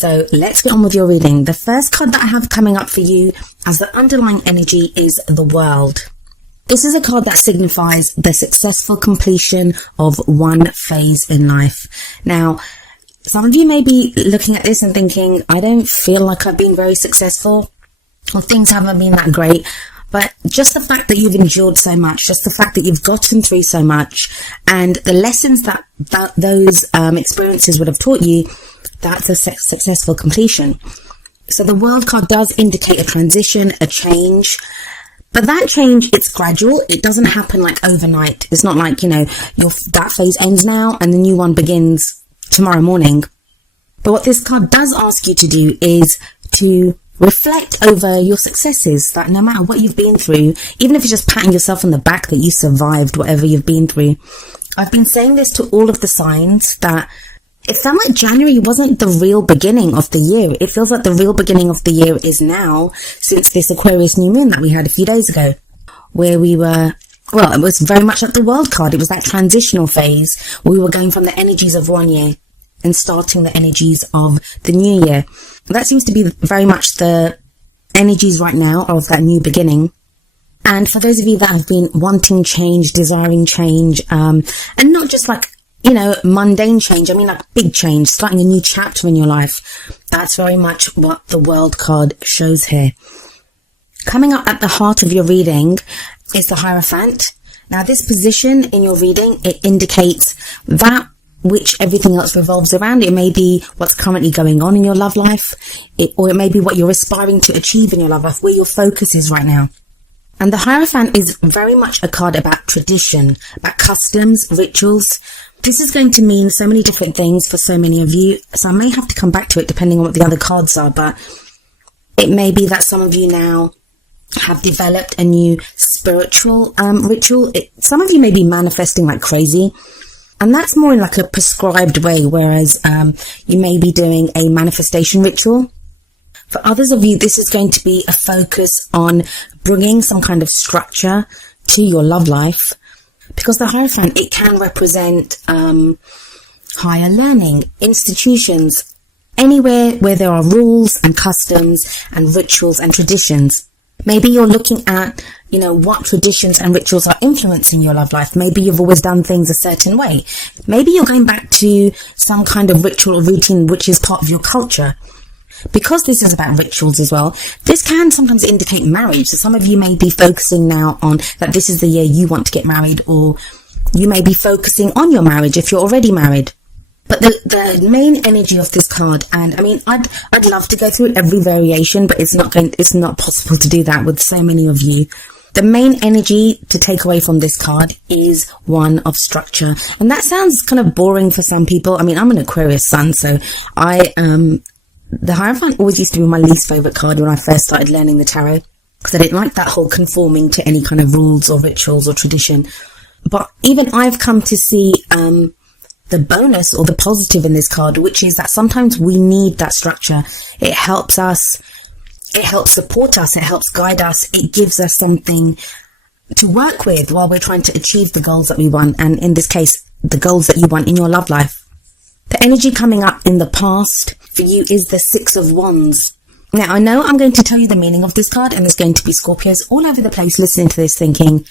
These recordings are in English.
So let's get on with your reading. The first card that I have coming up for you as the underlying energy is the World. This is a card that signifies the successful completion of one phase in life. Now, some of you may be looking at this and thinking, I don't feel like I've been very successful, or things haven't been that great. But just the fact that you've endured so much, just the fact that you've gotten through so much, and the lessons that those experiences would have taught you, that's a successful completion. So the World card does indicate a transition, a change. But that change, it's gradual. It doesn't happen like overnight. It's not like, that phase ends now and the new one begins tomorrow morning. But what this card does ask you to do is to reflect over your successes, that no matter what you've been through, even if it's just patting yourself on the back that you survived whatever you've been through. I've been saying this to all of the signs that it felt like January wasn't the real beginning of the year. It feels like the real beginning of the year is now, since this Aquarius new moon that we had a few days ago, where we were, well, it was very much like the World card. It was that transitional phase. We were going from the energies of one year and starting the energies of the new year. That seems to be very much the energies right now of that new beginning. And for those of you that have been wanting change, desiring change, and not just like, mundane change. I mean, like big change, starting a new chapter in your life. That's very much what the World card shows here. Coming up at the heart of your reading is the Hierophant. Now, this position in your reading, it indicates that which everything else revolves around. It may be what's currently going on in your love life, or it may be what you're aspiring to achieve in your love life, where your focus is right now. And the Hierophant is very much a card about tradition, about customs, rituals. This is going to mean so many different things for so many of you, so I may have to come back to it depending on what the other cards are, but it may be that some of you now have developed a new spiritual ritual. Some of you may be manifesting like crazy, and that's more in like a prescribed way, whereas you may be doing a manifestation ritual. For others of you, this is going to be a focus on bringing some kind of structure to your love life. Because the Hierophant, it can represent higher learning, institutions, anywhere where there are rules and customs and rituals and traditions. Maybe you're looking at, what traditions and rituals are influencing your love life. Maybe you've always done things a certain way. Maybe you're going back to some kind of ritual or routine which is part of your culture. Because this is about rituals as well, this can sometimes indicate marriage. So some of you may be focusing now on that this is the year you want to get married, or you may be focusing on your marriage if you're already married. But the main energy of this card, and I mean, I'd love to go through every variation, but it's not possible to do that with so many of you. The main energy to take away from this card is one of structure. And that sounds kind of boring for some people. I mean, I'm an Aquarius sun, so the Hierophant always used to be my least favourite card when I first started learning the tarot, because I didn't like that whole conforming to any kind of rules or rituals or tradition. But even I've come to see the bonus or the positive in this card, which is that sometimes we need that structure. It helps us, it helps support us, it helps guide us, it gives us something to work with while we're trying to achieve the goals that we want, and in this case, the goals that you want in your love life. The energy coming up in the past for you is the Six of Wands. Now, I know I'm going to tell you the meaning of this card, and there's going to be Scorpios all over the place listening to this thinking,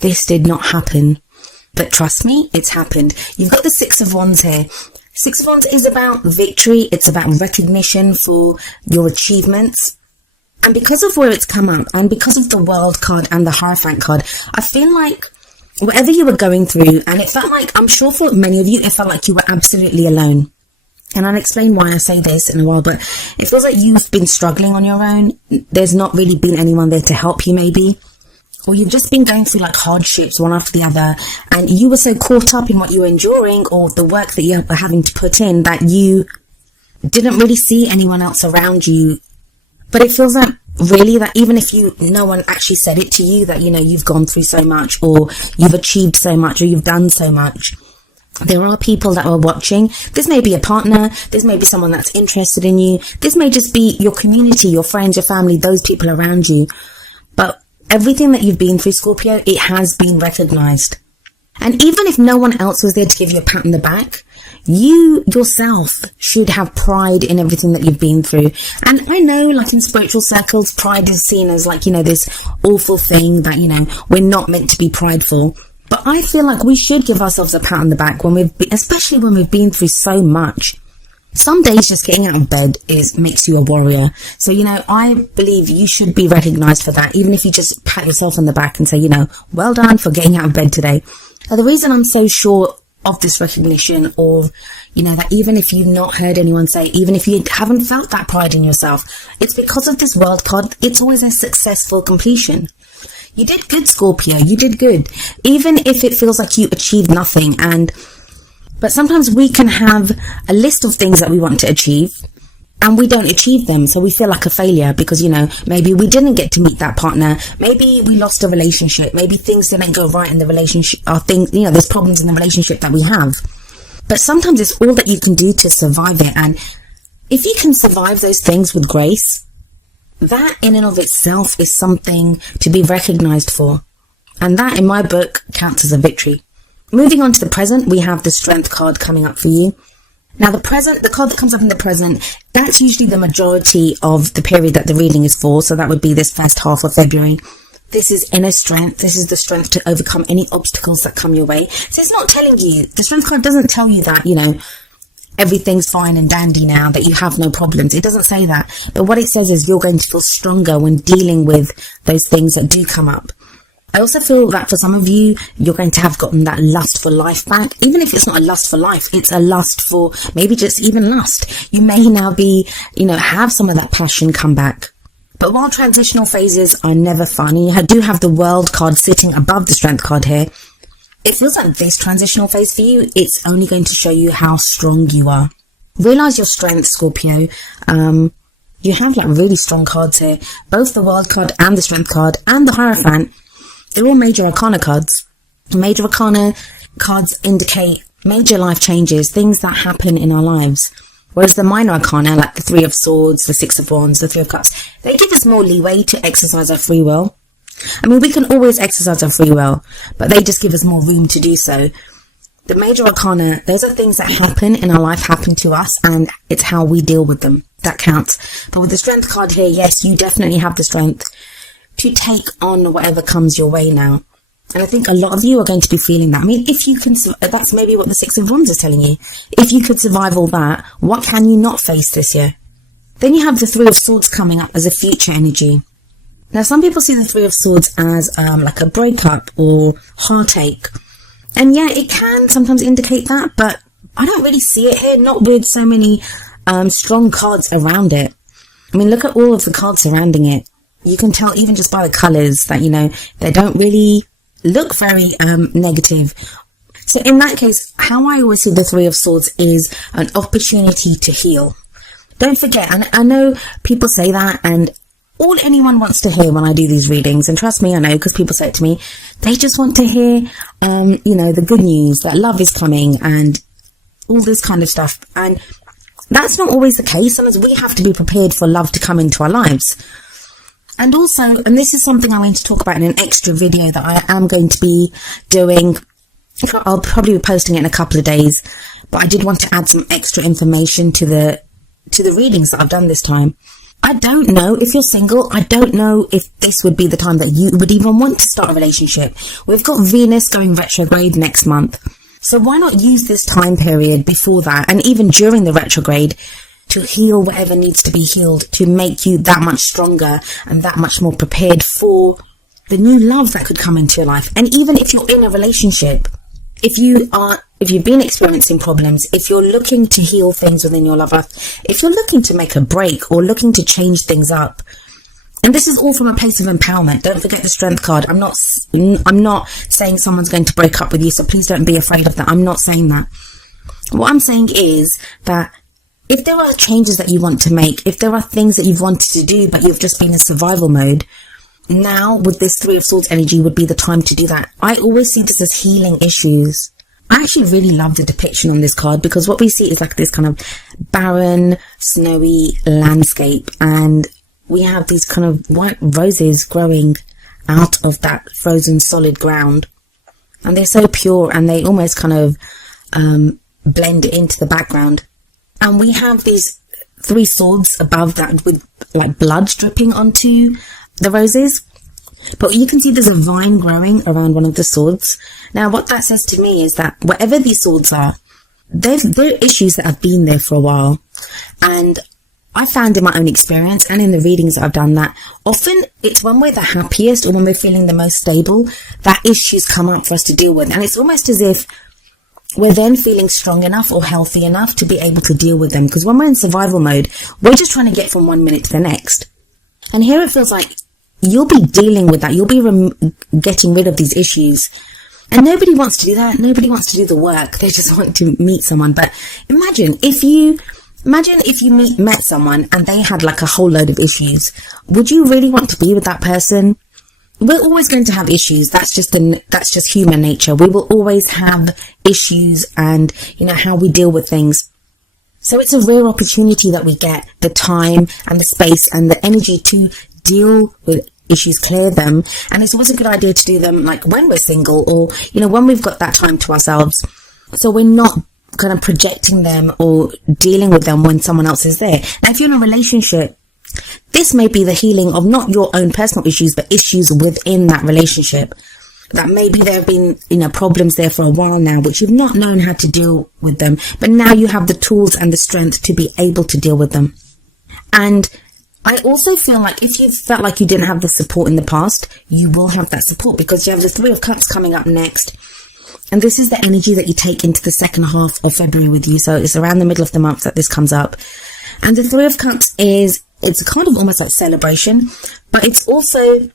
this did not happen. But trust me, it's happened. You've got the Six of Wands here. Six of Wands is about victory. It's about recognition for your achievements. And because of where it's come up, and because of the World card and the Hierophant card, I feel like whatever you were going through, and it felt like, I'm sure for many of you, it felt like you were absolutely alone. And I'll explain why I say this in a while, but it feels like you've been struggling on your own. There's not really been anyone there to help you maybe. Or you've just been going through like hardships one after the other, and you were so caught up in what you were enduring or the work that you were having to put in that you didn't really see anyone else around you. But it feels like really that even if no one actually said it to you, that, you've gone through so much, or you've achieved so much, or you've done so much, there are people that are watching. This may be a partner. This may be someone that's interested in you. This may just be your community, your friends, your family, those people around you. But everything that you've been through, Scorpio, it has been recognized. And even if no one else was there to give you a pat on the back, you yourself should have pride in everything that you've been through. And I know, like, in spiritual circles, pride is seen as, like, you know, this awful thing that, you know, we're not meant to be prideful. But I feel like we should give ourselves a pat on the back especially when we've been through so much. Some days just getting out of bed makes you a warrior. So, you know, I believe you should be recognized for that, even if you just pat yourself on the back and say, you know, well done for getting out of bed today. Now, the reason I'm so sure of this recognition, or, you know, that even if you've not heard anyone say, even if you haven't felt that pride in yourself, it's because of this world card. It's always a successful completion. You did good, Scorpio. You did good. Even if it feels like you achieved nothing. But sometimes we can have a list of things that we want to achieve and we don't achieve them. So we feel like a failure because, you know, maybe we didn't get to meet that partner. Maybe we lost a relationship. Maybe things didn't go right in the relationship, or things, you know, there's problems in the relationship that we have. But sometimes it's all that you can do to survive it. And if you can survive those things with grace, that in and of itself is something to be recognized for. And that, in my book, counts as a victory. Moving on to the present, we have the Strength card coming up for you. Now, the card that comes up in the present, that's usually the majority of the period that the reading is for. So that would be this first half of February. This is inner strength. This is the strength to overcome any obstacles that come your way. So it's not telling you, the Strength card doesn't tell you that, you know, everything's fine and dandy now, that you have no problems. It doesn't say that. But what it says is you're going to feel stronger when dealing with those things that do come up. I also feel that for some of you, you're going to have gotten that lust for life back. Even if it's not a lust for life, it's a lust for maybe just even lust. You may now be, you know, have some of that passion come back. But while transitional phases are never fun, and you do have the World card sitting above the Strength card here, it feels like this transitional phase for you, it's only going to show you how strong you are. Realize your strength, Scorpio. You have like really strong cards here. Both the World card and the Strength card and the Hierophant. They're all major arcana cards. Major arcana cards indicate major life changes, things that happen in our lives. Whereas the minor arcana, like the Three of Swords, the Six of Wands, the Three of Cups, they give us more leeway to exercise our free will. I mean, we can always exercise our free will, but they just give us more room to do so. The major arcana, those are things that happen in our life, happen to us, and it's how we deal with them. That counts. But with the Strength card here, yes, you definitely have the strength to take on whatever comes your way now. And I think a lot of you are going to be feeling that. I mean, if you can, that's maybe what the Six of Wands is telling you. If you could survive all that, what can you not face this year? Then you have the Three of Swords coming up as a future energy. Now, some people see the Three of Swords as like a breakup or heartache. And yeah, it can sometimes indicate that, but I don't really see it here, not with so many strong cards around it. I mean, look at all of the cards surrounding it. You can tell even just by the colours that, you know, they don't really look very negative. So in that case, how I always see the Three of Swords is an opportunity to heal. Don't forget, and I know people say that, and all anyone wants to hear when I do these readings, and trust me, I know, because people say it to me, they just want to hear, you know, the good news, that love is coming, and all this kind of stuff. And that's not always the case. Sometimes we have to be prepared for love to come into our lives. And also, and this is something I'm going to talk about in an extra video that I am going to be doing. I'll probably be posting it in a couple of days, but I did want to add some extra information to the readings that I've done this time. I don't know if you're single. I don't know if this would be the time that you would even want to start a relationship. We've got Venus going retrograde next month. So why not use this time period before that, and even during the retrograde, to heal whatever needs to be healed, to make you that much stronger and that much more prepared for the new love that could come into your life. And even if you're in a relationship, if you've been experiencing problems, if you're looking to heal things within your love life, if you're looking to make a break or looking to change things up, and this is all from a place of empowerment. Don't forget the Strength card. I'm not saying someone's going to break up with you, so please don't be afraid of that. I'm not saying that. What I'm saying is that if there are changes that you want to make, if there are things that you've wanted to do, but you've just been in survival mode, now with this Three of Swords energy would be the time to do that. I always see this as healing issues. I actually really love the depiction on this card, because what we see is like this kind of barren, snowy landscape, and we have these kind of white roses growing out of that frozen solid ground. And they're so pure, and they almost kind of blend into the background. And we have these 3 swords above that with like blood dripping onto the roses. But you can see there's a vine growing around one of the swords. Now, what that says to me is that whatever these swords are, they're issues that have been there for a while. And I found in my own experience and in the readings that I've done that often it's when we're the happiest or when we're feeling the most stable that issues come up for us to deal with. And it's almost as if we're then feeling strong enough or healthy enough to be able to deal with them. Because when we're in survival mode, we're just trying to get from one minute to the next. And here it feels like you'll be dealing with that. You'll be getting rid of these issues. And nobody wants to do that. Nobody wants to do the work. They just want to meet someone. But imagine if you met someone and they had like a whole load of issues. Would you really want to be with that person? We're always going to have issues. That's just human nature. We will always have issues and, how we deal with things. So it's a rare opportunity that we get the time and the space and the energy to deal with issues, clear them. And it's always a good idea to do them like when we're single or, when we've got that time to ourselves. So we're not kind of projecting them or dealing with them when someone else is there. Now, if you're in a relationship, this may be the healing of not your own personal issues, but issues within that relationship. That maybe there have been, problems there for a while now, which you've not known how to deal with them. But now you have the tools and the strength to be able to deal with them. And I also feel like if you felt like you didn't have the support in the past, you will have that support because you have the 3 of Cups coming up next. And this is the energy that you take into the second half of February with you. So it's around the middle of the month that this comes up. And the 3 of Cups it's a kind of almost like celebration, but it's also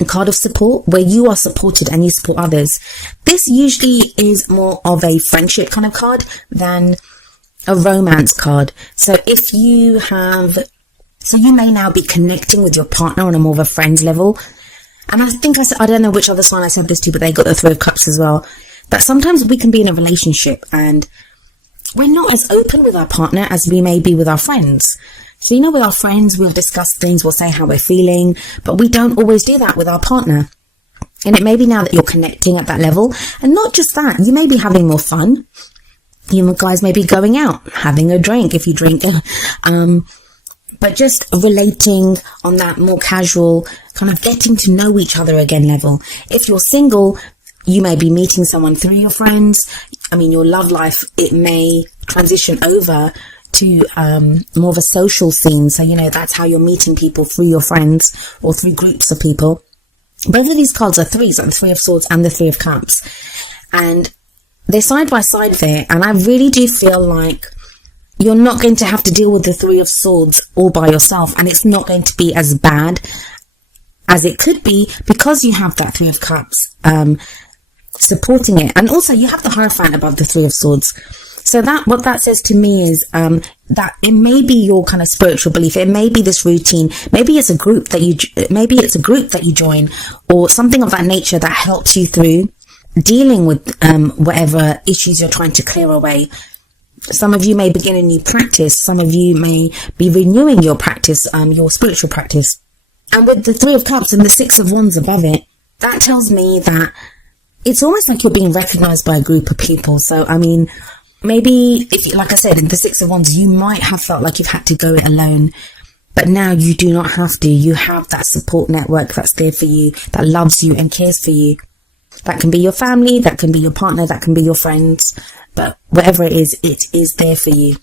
a card of support where you are supported and you support others. This usually is more of a friendship kind of card than a romance card. So you may now be connecting with your partner on a more of a friends level. And I think I don't know which other sign I said this to, but they got the 3 of Cups as well. That sometimes we can be in a relationship and we're not as open with our partner as we may be with our friends. So, with our friends, we'll discuss things, we'll say how we're feeling, but we don't always do that with our partner. And it may be now that you're connecting at that level. And not just that, you may be having more fun. You guys may be going out, having a drink if you drink. But just relating on that more casual, kind of getting to know each other again level. If you're single, you may be meeting someone through your friends. Your love life, it may transition over to more of a social scene. So, that's how you're meeting people through your friends or through groups of people. Both of these cards are 3s, like the 3 of Swords and the 3 of Cups. And they're side by side there. And I really do feel like you're not going to have to deal with the 3 of Swords all by yourself. And it's not going to be as bad as it could be because you have that 3 of Cups supporting it. And also you have the Hierophant above the 3 of Swords. So what that says to me is that it may be your kind of spiritual belief. It may be this routine. Maybe it's a group that you join or something of that nature that helps you through dealing with whatever issues you're trying to clear away. Some of you may begin a new practice. Some of you may be renewing your practice, your spiritual practice. And with the 3 of Cups and the 6 of Wands above it, that tells me that it's almost like you're being recognized by a group of people. So, maybe like I said, in the 6 of Wands, you might have felt like you've had to go it alone, but now you do not have to. You have that support network that's there for you, that loves you and cares for you. That can be your family, that can be your partner, that can be your friends, but whatever it is there for you.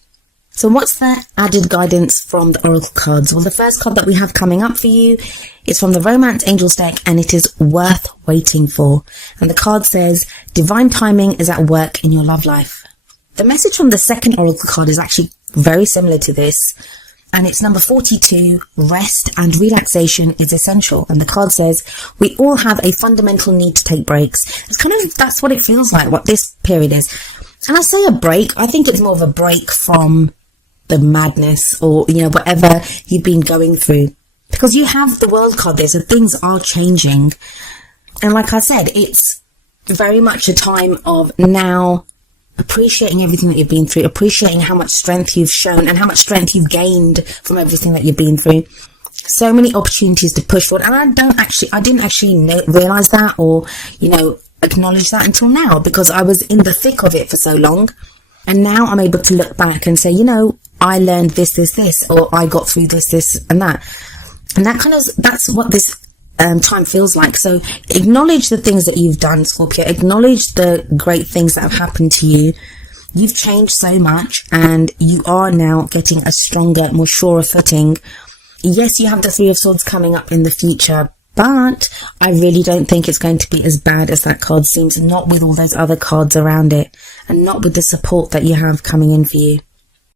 So what's the added guidance from the Oracle cards? Well, the first card that we have coming up for you is from the Romance Angels deck, and it is Worth Waiting For. And the card says, Divine timing is at work in your love life. The message from the second Oracle card is actually very similar to this, and it's number 42, Rest and Relaxation is Essential. And the card says, we all have a fundamental need to take breaks. That's what it feels like, what this period is. And I say a break, I think it's more of a break from the madness or, whatever you've been going through. Because you have the World card there, so things are changing. And like I said, it's very much a time of now appreciating everything that you've been through, appreciating how much strength you've shown and how much strength you've gained from everything that you've been through. So many opportunities to push forward. And I didn't actually realize that or, acknowledge that until now, because I was in the thick of it for so long. And now I'm able to look back and say, you know, I learned this, or I got through this and that. And that's what this time feels like. So acknowledge the things that you've done, Scorpio. Acknowledge the great things that have happened to you. You've changed so much, and you are now getting a stronger, more surer footing. Yes, you have the Three of Swords coming up in the future, but I really don't think it's going to be as bad as that card seems, not with all those other cards around it, and not with the support that you have coming in for you.